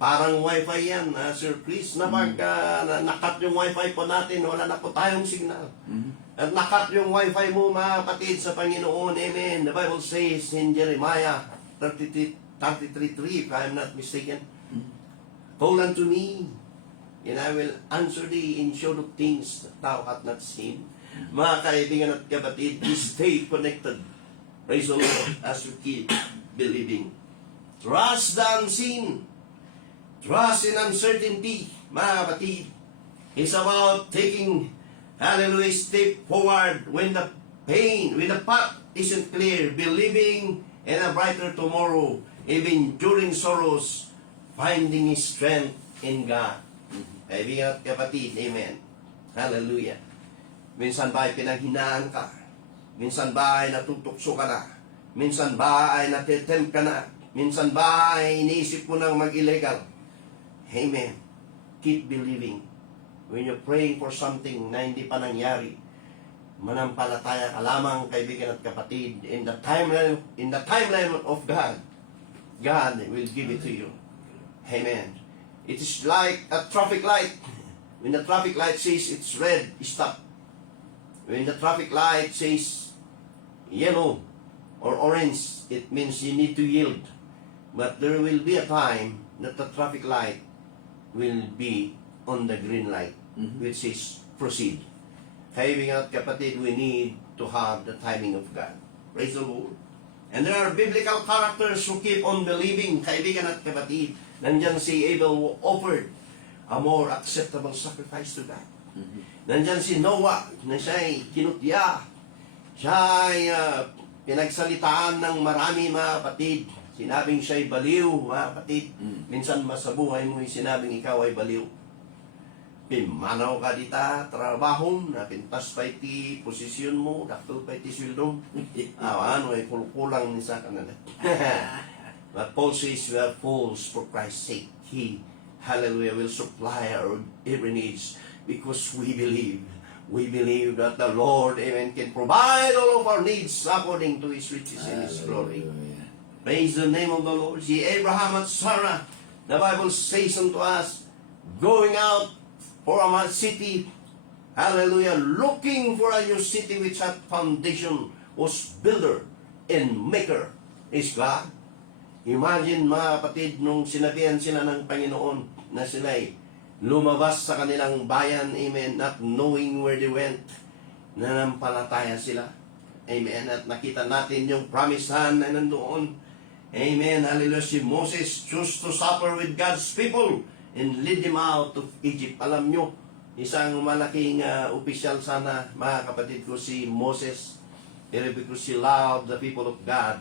Parang wifi yan, Sir Chris, na pag nakat yung wifi po natin, wala na po tayong signal. At nakat yung wifi mo, mga kapatid, sa Panginoon. Amen. The Bible says in Jeremiah 33:3, if I am not mistaken, call unto me, and I will answer thee in short of things that thou hast not seen. Mga kaibigan at kapatid, stay connected. Praise the Lord as we keep believing. Trust the unseen. Trust in uncertainty, mga kapatid. It's about taking, hallelujah, step forward when the path isn't clear, believing in a brighter tomorrow, even during sorrows, finding His strength in God. Kaibigan at kapatid, amen. Hallelujah. Minsan ba ay pinanghinaan ka? Minsan ba ay natutukso ka na? Minsan ba ay natitempt ka na? Minsan ba ay iniisip mo nang mag-illegal? Amen. Keep believing. When you're praying for something na hindi pa nangyari, manampalataya ka lamang, kaibigan at kapatid. In the timeline of God, God will give it to you. Amen. It is like a traffic light. When the traffic light says it's red, stop. When the traffic light says yellow or orange, it means you need to yield. But there will be a time that the traffic light will be on the green light, which is proceed. Kaibigan at kapatid, we need to have the timing of God. Praise the Lord. And there are biblical characters who keep on believing. Kaibigan at kapatid, nandyan si Abel who offered a more acceptable sacrifice to God. Nandyan si Noah na siya'y kinutya. Siya'y pinagsalitaan ng marami, mga kapatid. Sinabing siya'y baliw, mga kapatid. Minsan sa buhay mo'y sinabing ikaw ay baliw. Pimanaw ka dita, trabaho, napintas pa iti posisyon mo, dakto pa iti sweldo. Ano ay kulang ni sa kanila. But Paul says we are fools for Christ's sake. He, hallelujah, will supply our every needs. Because we believe that the Lord, amen, can provide all of our needs according to His riches and His glory. Praise the name of the Lord. See, Abraham and Sarah, the Bible says unto us, going out for a city, hallelujah, looking for a new city which had foundation, was builder and maker is God. Imagine mga kapatid, nung sinabihan sila ng Panginoon na sila'y lumabas sa kanilang bayan, amen, not knowing where they went, nanampalataya sila. Amen. At nakita natin yung promised land na nandoon. Amen. Hallelujah. Si Moses chose to suffer with God's people and lead them out of Egypt. Alam nyo, isang malaking opisyal sana, mga kapatid ko, si Moses. Because he loved the people of God.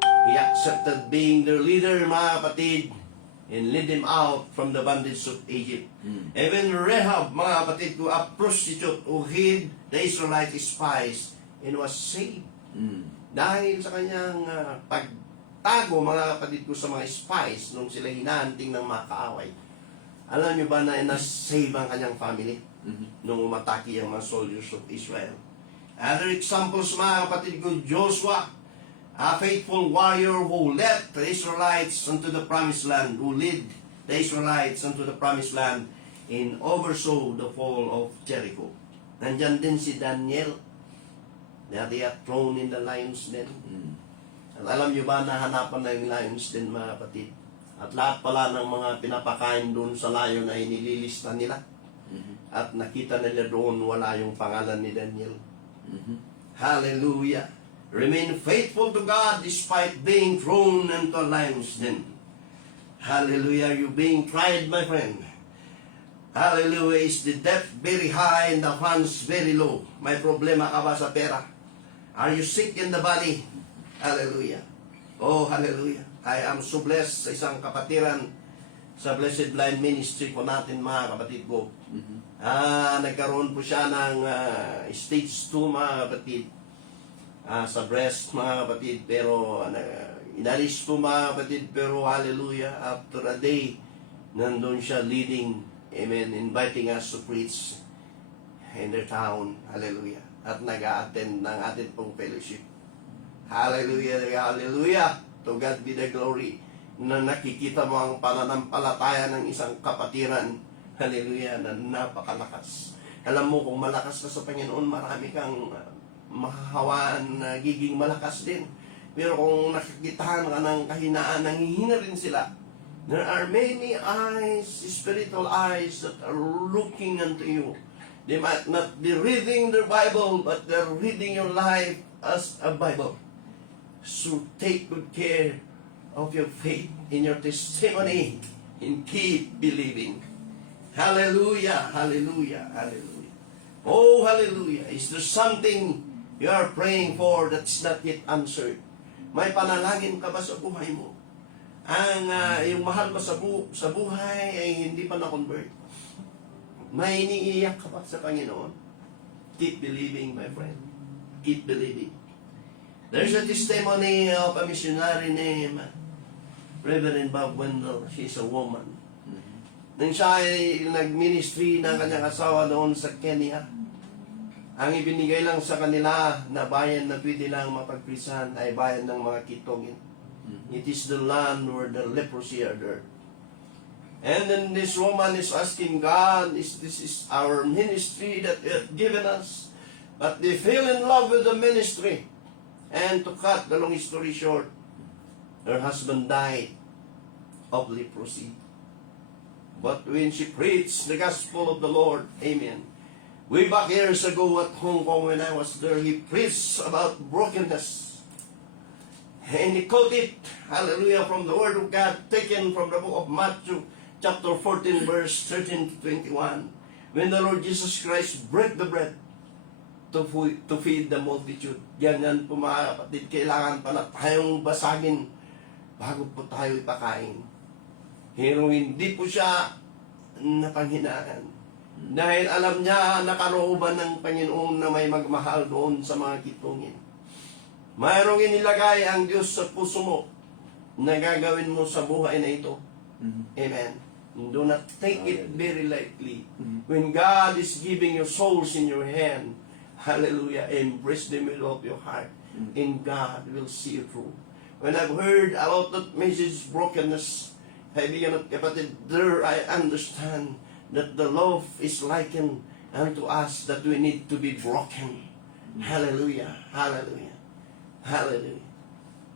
He accepted being their leader, mga kapatid, and lead them out from the bondage of Egypt. Even Rahab, mga kapatid ko, a prostitute who hid the Israelite spies and was saved. Dahil sa kanyang pagtago, mga kapatid ko, sa mga spies nung sila hinahanting ng mga kaaway. Alam nyo ba na na-save ang kanyang family nung umatake ang mga soldiers of Israel? Other examples, mga kapatid ko, Joshua, a faithful warrior who led the Israelites unto the promised land, who led the Israelites unto the promised land and oversaw the fall of Jericho. Nandyan din si Daniel, that they are thrown in the lion's den. At alam nyo ba na hanapan na yung lions den, mga kapatid? At lahat pala ng mga pinapakain doon sa lion ay nililista nila. At nakita nila doon wala yung pangalan ni Daniel. Hallelujah. Remain faithful to God despite being thrown into a lion's den. Hallelujah. You being tried, my friend. Hallelujah. Is the debt very high and the funds very low? May problema ka ba sa pera? Are you sick in the body? Hallelujah. Oh, hallelujah. I am so blessed sa isang kapatiran sa Blessed Blind Ministry po natin, mga kapatid ko. Nagkaroon po siya ng stage 2, mga kapatid. Sa breast, mga kapatid, pero inalis po, mga kapatid, pero hallelujah, after a day, nandun siya leading, amen, inviting us to preach in their town, hallelujah, at nag-a-attend ng ating pong fellowship. Hallelujah, hallelujah, to God be the glory, na nakikita mo ang pananampalataya ng isang kapatiran, hallelujah, na napakalakas. Alam mo, kung malakas ka sa Panginoon, marami kang mahahawaan na giging malakas din. Pero kung nakikitahan ka ng kahinaan, nanghihina rin sila. There are many eyes, spiritual eyes, that are looking unto you. They might not be reading their Bible, but they're reading your life as a Bible. So take good care of your faith in your testimony and keep believing. Hallelujah, hallelujah, hallelujah. Oh, hallelujah. Is there something you are praying for that's not yet answered? May panalangin ka ba sa buhay mo? Ang yung mahal mo sa buhay ay hindi pa na-convert. May iniiyak ka ba sa Panginoon? Keep believing, my friend. Keep believing. There's a testimony of a missionary named Reverend Bob Wendell. She's a woman. Nang siya ay nag-ministry ng kanyang asawa doon sa Kenya, ang ibinigay lang sa kanila na bayan na pwede lang mapagprisahan ay bayan ng mga Kitongin. It is the land where the leprosy are there. And then this woman is asking God, this is our ministry that you have given us. But they fell in love with the ministry. And to cut the long story short, her husband died of leprosy. But when she preached the gospel of the Lord, amen, way back years ago at Hong Kong when I was there, he preached about brokenness. And he quoted, hallelujah, from the Word of God, taken from the book of Matthew, chapter 14, verse 13 to 21. When the Lord Jesus Christ broke the bread to feed the multitude. Ganyan po, mga kapatid, kailangan pala tayong basagin bago po tayo ipakain. Pero hindi po siya napanghinaan. Dahil alam niya, nakalooban ng Panginoon na may magmahal doon sa mga Kitongin. Mayroong inilagay ang Diyos sa puso mo na gagawin mo sa buhay na ito. Amen. Do not take it very lightly. When God is giving you souls in your hand, hallelujah, embrace them with all of your heart, and God will see you through. When I've heard about that message, brokenness, kaibigan at kapatid, there I understand that the loaf is likened unto us, that we need to be broken. Hallelujah, hallelujah, hallelujah,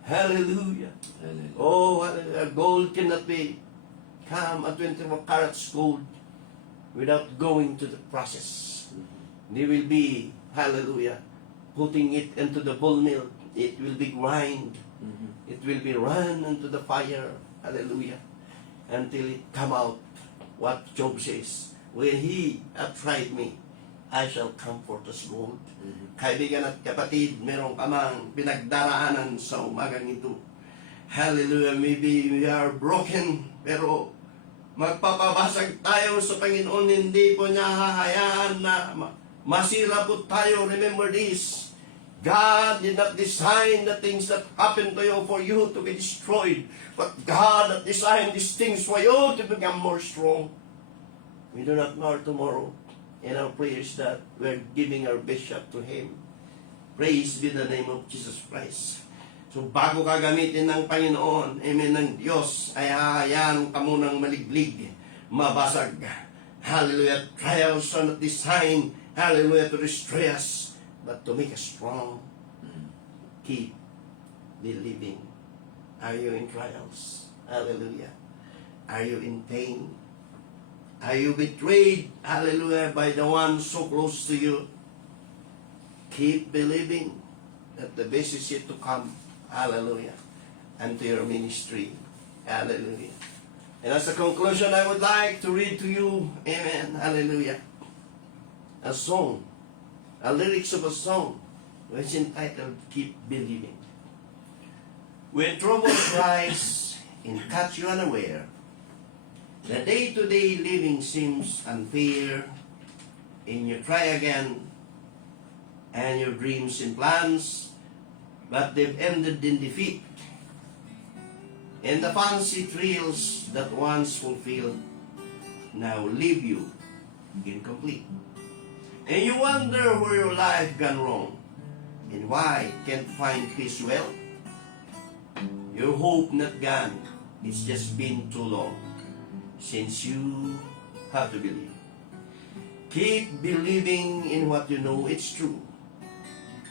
hallelujah. Hallelujah. Oh, hallelujah. Gold cannot be come at 24 carats gold without going to the process. They will be, hallelujah, putting it into the bull mill. It will be grind. It will be run into the fire. Hallelujah. Until it come out. What Job says, when he hath tried me, I shall come forth as gold. Kaibigan at kapatid, meron ka mang pinagdaraanan sa umagang ito. Hallelujah. Maybe we are broken, pero magpapabasag tayo sa Panginoon. Hindi po niya hahayaan na masira po tayo. Remember this. God did not design the things that happen to you for you to be destroyed. But God has designed these things for you to become more strong. We do not know tomorrow. In our prayers that we're giving our bishop to Him. Praise be the name of Jesus Christ. So bago ka gamitin ng Panginoon, amen, ng Diyos, ay hahayaan ka munang maliglig, mabasag. Hallelujah. Trials are not designed, hallelujah, to destroy us, but to make us strong. Keep believing. Are you in trials? Hallelujah. Are you in pain? Are you betrayed, hallelujah, by the one so close to you? Keep believing that the best is yet to come, hallelujah, and to your ministry, hallelujah. And as a conclusion, I would like to read to you, amen, hallelujah, a song, a lyrics of a song, which is entitled, Keep Believing. When trouble rise and catch you unaware, the day-to-day living seems unfair, and you try again, and your dreams and plans, but they've ended in defeat. And the fancy thrills that once fulfilled now leave you incomplete. And you wonder where your life gone wrong, and why can't find peace well. Your hope not gone, it's just been too long since you have to believe. Keep believing in what you know it's true.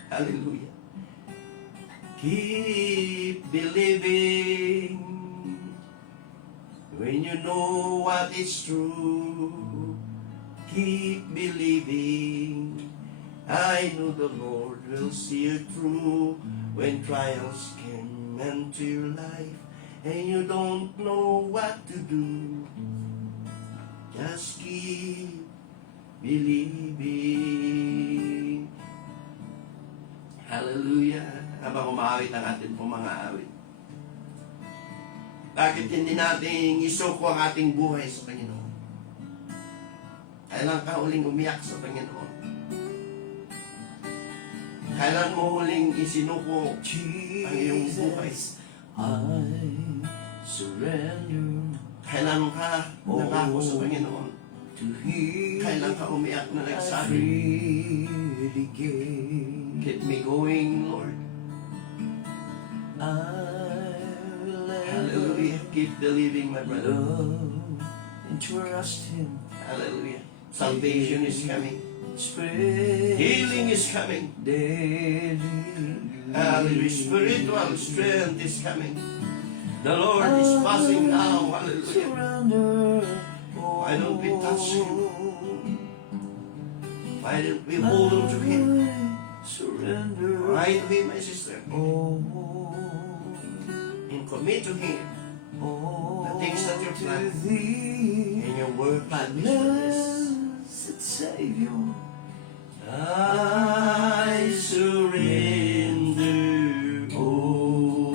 Hallelujah. Keep believing when you know what is true. Keep believing. I know the Lord will see you through when trials come into your life and you don't know what to do. Just keep believing. Hallelujah. Habang umaawit ang atin pong mga awit. Bakit hindi natin isuko ang ating buhay sa Panginoon? Kailan ka huling umiyak sa Panginoon? Kailan mo huling isinuko ang iyong buhay? I surrender Kailan ka nangako sa Panginoon? to Him. Kailan ka umiyak na nagsabi, Freely give. keep me going, Lord. I will Hallelujah. Keep believing, my brother. love and trust Him. Hallelujah. Salvation is coming. Spread Healing is coming. daily. Hallelujah. Spiritual strength is coming. The Lord is passing now. Hallelujah. Surrender. Why don't we touch Him? Why don't we hold on to Him? Surrender. Right to Him, my sister. Oh, And commit to Him oh, the things that you're to planning. Thee, And your work my shall be spotless. blessed Savior. I surrender. Oh,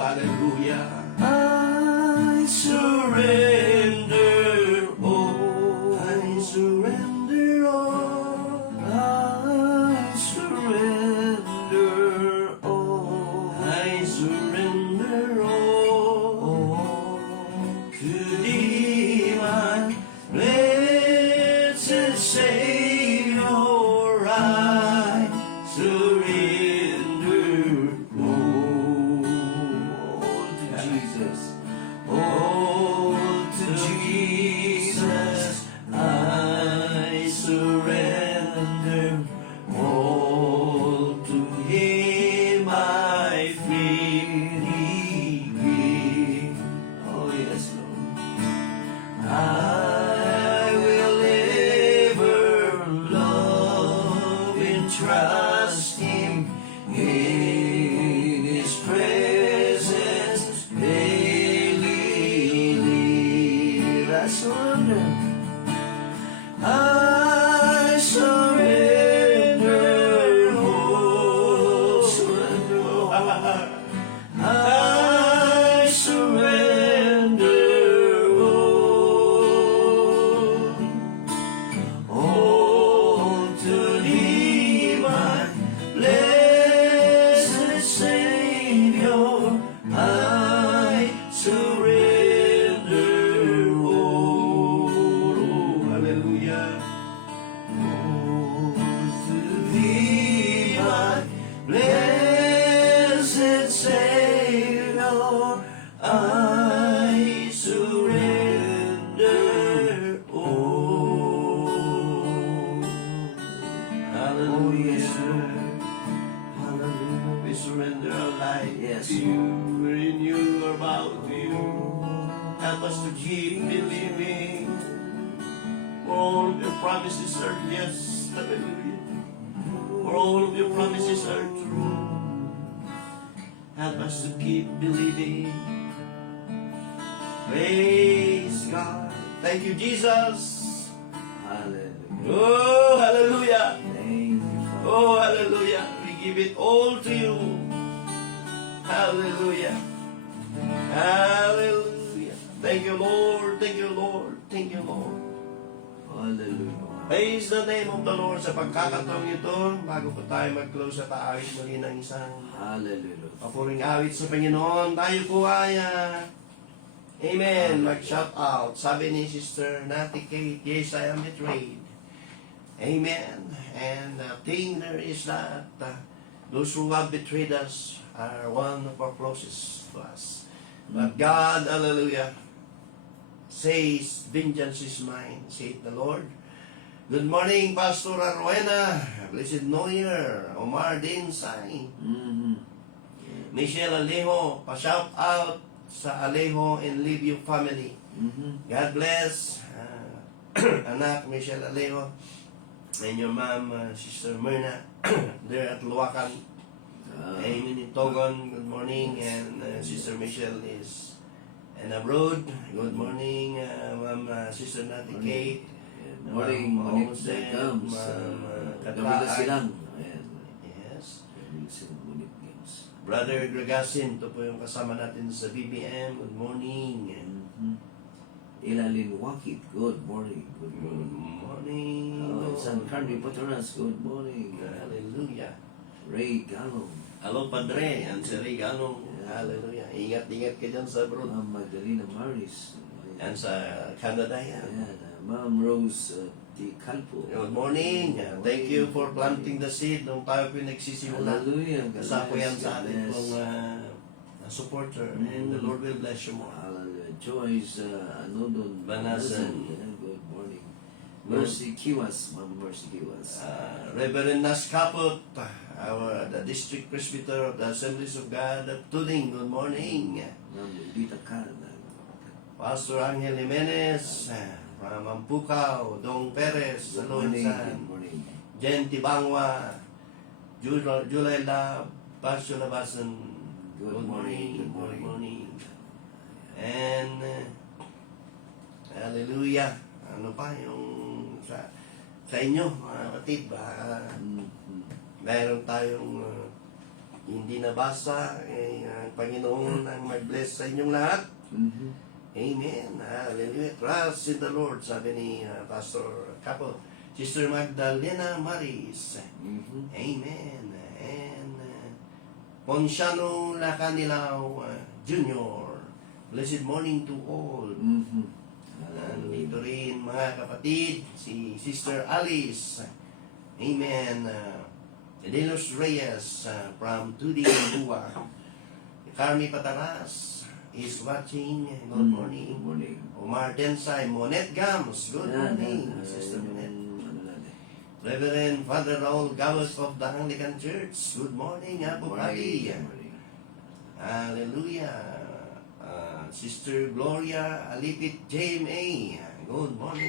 hallelujah. I Surrender. Oh, I surrender all. I surrender all. I surrender all all to Thee, my For all of your promises are yes. Hallelujah. For all of your promises are true. Help us to keep believing. Praise God. Thank you, Jesus. Hallelujah. Oh, hallelujah. Thank you, Father. Oh, hallelujah. We give it all to you. Hallelujah. Hallelujah. Thank you, Lord. Thank you, Lord. Thank you, Lord. Hallelujah. Praise the name of the Lord sa pagkakataong ito. Bago po tayo mag-close at aawit muli ng isang Hallelujah. papuring awit sa Panginoon, tayo po ay amen, mag-shout out. Sabi ni Sister Natty Kate, yes, I am betrayed. Amen. And the thing there is that those who have betrayed us are one of our closest to us. But God, hallelujah, says, vengeance is mine, saith the Lord. Good morning, Pastor Arwena, Blessed New Year, Omar Dinsay, Michelle Alejo, pa-shout out sa Alejo and Livio family. God bless, anak Michelle Alejo, and your mom, Sister Myrna, there at Luwakan. Amen in Togon, good morning, and Sister Michelle is abroad. Good morning, Ma'am Sister Natty Kate. Morning, Ma'am Monique Jose, Gams. Ma'am Gawila Kataan. silang. Ayan. Yes. Gawila silang Monique Gams. Brother Gragasin, ito po yung kasama natin sa BBM. Good morning. Ilalin Wakit, good morning. Good Good morning. morning. San Cardi Patronas, good morning. Hallelujah. Ray Gallo. Hello, Padre. Yan si Ray Galong. Hallelujah. Ingat-ingat ka dyan sa abroad. Ma'am Magdalena Maris. Yan sa Canada yan. Ayan. Ma'am Rose T. Calpo. Good morning. Thank you for planting the seed nung tayo po yung nagsisimula. Hallelujah. God Kasama bless, yan sa God ating bless. pong supporter. And the Lord will bless you more. Hallelujah. Joyce Anodon Banasan. Ayan, good morning. Mercy Kiwas. Ma'am Mercy Kiwas. Reverend Nas Caput, the district presbyter of the Assemblies of God of Tuning. Good morning. Ma'am Lolita Carna. Pastor Angel Jimenez, from Ampucao, Dong Perez, Good Salon morning. Good San, morning. Jen Tibangwa, July Lab, Pastor Labasan. Good morning. Good Good morning. morning. And, hallelujah. Ano pa yung sa inyo, mga kapatid, baka meron tayong hindi nabasa, Panginoon ang mag-bless sa inyong lahat. Amen. Hallelujah. Trust in the Lord, sabi ni Pastor Capo. Sister Magdalena Maris. Amen. And Ponciano Lacanilao Jr. Blessed morning to all. Nandito rin mga kapatid, si Sister Alice. Amen. Delos Reyes from Tudi, Bua. Carmi Pataras is watching. Good morning. Good morning. Omar Densay, Monet Gams. Good morning, Sister Monet. Reverend Father Raul Gavos of the Anglican Church. Good morning, Apo Pagi. Hallelujah. Sister Gloria Alipit JMA. Good morning.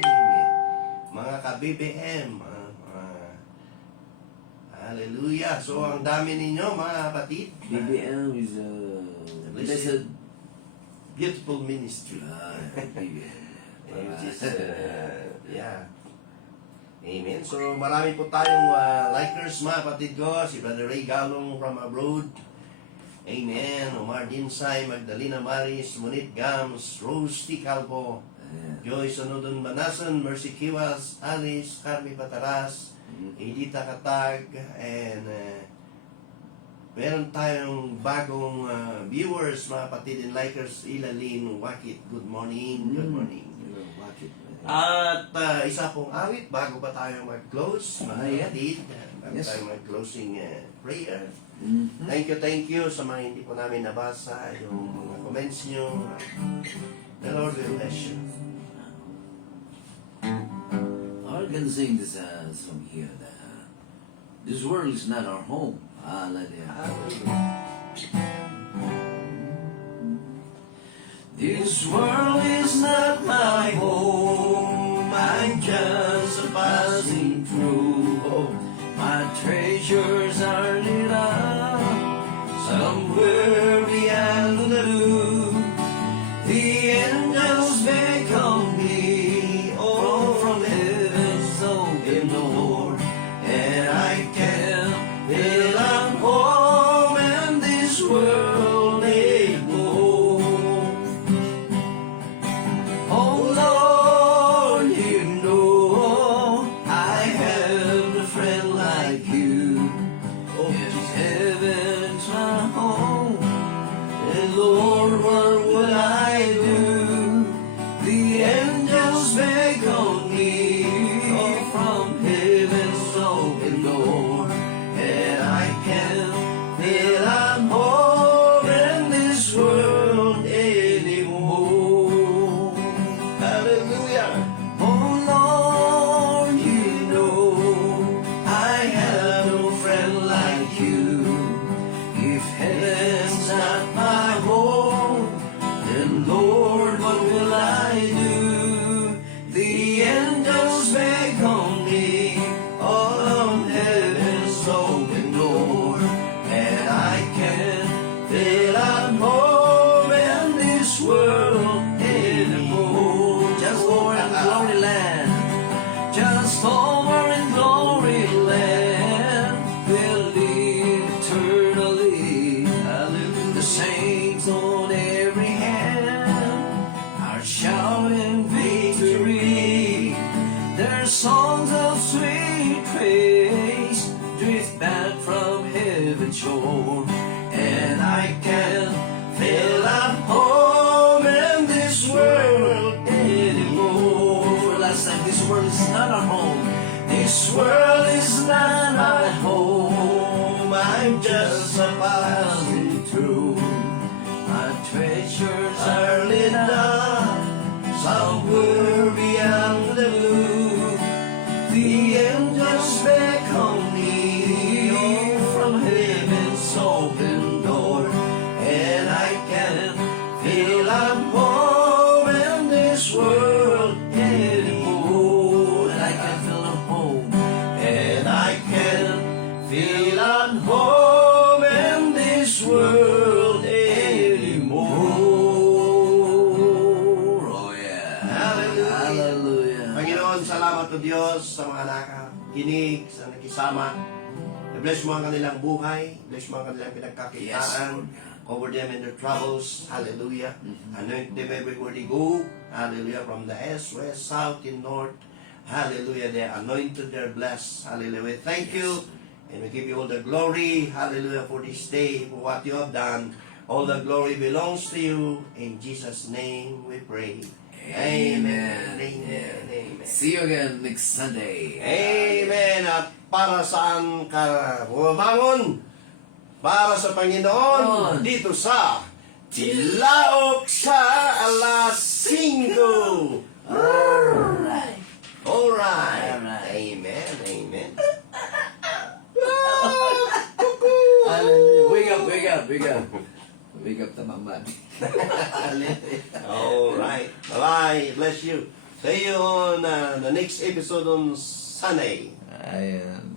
Mga ka-BBM. Hallelujah. So, ang dami ninyo, mga kapatid. BBM is a blessed. Beautiful ministry. BBM. Which is, yeah. Amen. So, marami po tayong likers, mga kapatid ko. Si Brother Ray Galong from abroad. Amen. Omar Dinsay, Magdalena Maris, Monit Gams, Rose T. Calvo, Joyce Anodon Banasan, Mercy Kiwas, Alice, Carmi Pataras, Edita Katag, and meron tayong bagong viewers, mga kapatid and likers, Ilalin Wakit. Good morning. Good morning. At isa pong awit bago pa tayo mag-close, mga kapatid. Bago tayo mag-closing prayer. Thank you sa mga hindi po namin nabasa yung mga comments nyo. The Lord will bless you. I can sing this song here. This world is not our home. Hallelujah. This world is not my home. I'm just just passing through. Oh, my treasures are lit up somewhere beyond the blue. The angels beckon me, oh, from heaven's open door, and I can feel I'm home in this world anymore. Oh Lord, you know I have a friend like you. Oh, heaven's my home, and Lord, what would I do? The angels beckon me from heaven's open door, and I can feel I'm home in this world anymore. Hallelujah. Oh Lord, you know I have no friend like you. If heaven's not my home, then Lord, what will I do? The angels beckon me on heaven's open door, and I can feel I'm home in this world anymore. Just over in glory land, just over in glory land, we'll live eternally. The saints on every hand are shouting victory. Their songs of sweet praise drift back from heaven's shore, and I can feel I'm home in this world anymore. Last time, this world is not our home. This world is not my home. I'm just a passing through. My treasures are lit up somewhere beyond the blue. The angels beckon me from heaven's open door, and I can feel I'm home in this world anymore. And I can feel I'm home, and I can feel I'm home in this world anymore. Oh yeah. Hallelujah. Hallelujah. Panginoon, salamat o Diyos sa mga nakikinig, sa nakisama. Bless mo ang kanilang buhay. Bless mo ang kanilang pinagkakitaan. Cover them in their troubles. Hallelujah. Anoint them everywhere they go. Hallelujah. From the east, west, south, and north. Hallelujah. They are anointed. They are blessed. Hallelujah. Thank you. And we give you all the glory. Hallelujah. For this day, for what you have done. All the glory belongs to you. In Jesus' name we pray. Amen. Amen. Amen. See you again next Sunday. Amen. At para saan ka bumabangon? Para sa Panginoon dito sa Tilaok sa alas 5. Alright. Alright. Alright. Amen. Amen. Hallelujah. Wake up, wake up, wake up. Wake up, Tamamad. Alright. Bye-bye. Bless you. See you on the next episode on Sunday. Ayan.